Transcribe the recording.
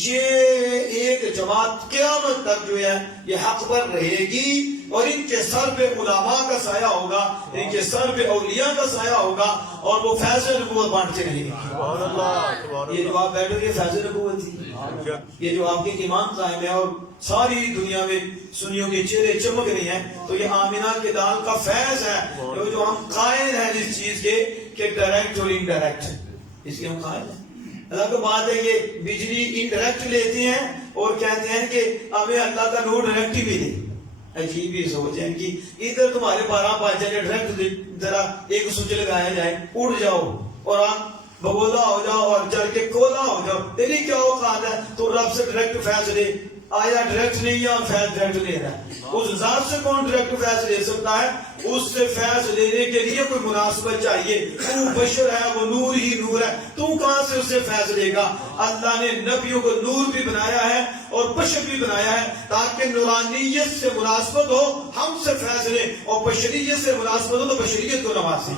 یہ ایک جماعت قیامت تک جو ہے یہ حق پر رہے گی اور ان کے سر پہ علماء کا سایہ ہوگا، ان کے سر پہ اولیاء کا سایہ ہوگا اور وہ فیض نبوت بانٹتے رہیں گے۔ یہ جو آپ بیٹھو گے فیض نبوت تھی، یہ جو آپ کے ایمان قائم ہے اور ساری دنیا میں سنیوں کے چہرے چمک رہی ہیں، تو یہ آمنہ کے دال کا فیض ہے جو ہم قائل ہیں اس چیز کے کہ ڈائریکٹ اور انڈائریکٹ، اس کے ہم قائل ہیں۔ اللہ کو بات ہے کہ بجلی انڈائریکٹ لیتے ہیں اور کہتے ہیں کہ ہمیں اللہ کا نور ڈائریکٹ بھی دے۔ عجیب ہی سوچ ہے کہ ادھر تمہارے 12 5 جائے ڈائریکٹ ذرا ایک سوچ لگایا جائے، اڑ جاؤ اور آپ بگولا ہو جاؤ اور جل کے کولا ہو جاؤ، تیری کیا اوقات ہے تو رب سے ڈائریکٹ فیض لے؟ آیا ڈائریکٹ نہیں یا فیض ڈائریکٹ لے رہا ہے؟ اس ذات سے کون ڈائریکٹ فیض لے سکتا ہے؟ اس سے فیض لینے کے لیے کوئی مناسبت چاہیے۔ تو بشر ہے، وہ نور ہی نور ہے، تو کہاں سے اس سے فیض لے گا؟ اللہ نے نبیوں کو نور بھی بنایا ہے اور بشر بھی بنایا ہے تاکہ نورانیت سے مناسبت ہو، ہم سے فیض لے، اور بشریت سے مناسبت ہو تو بشریت کو نوازے۔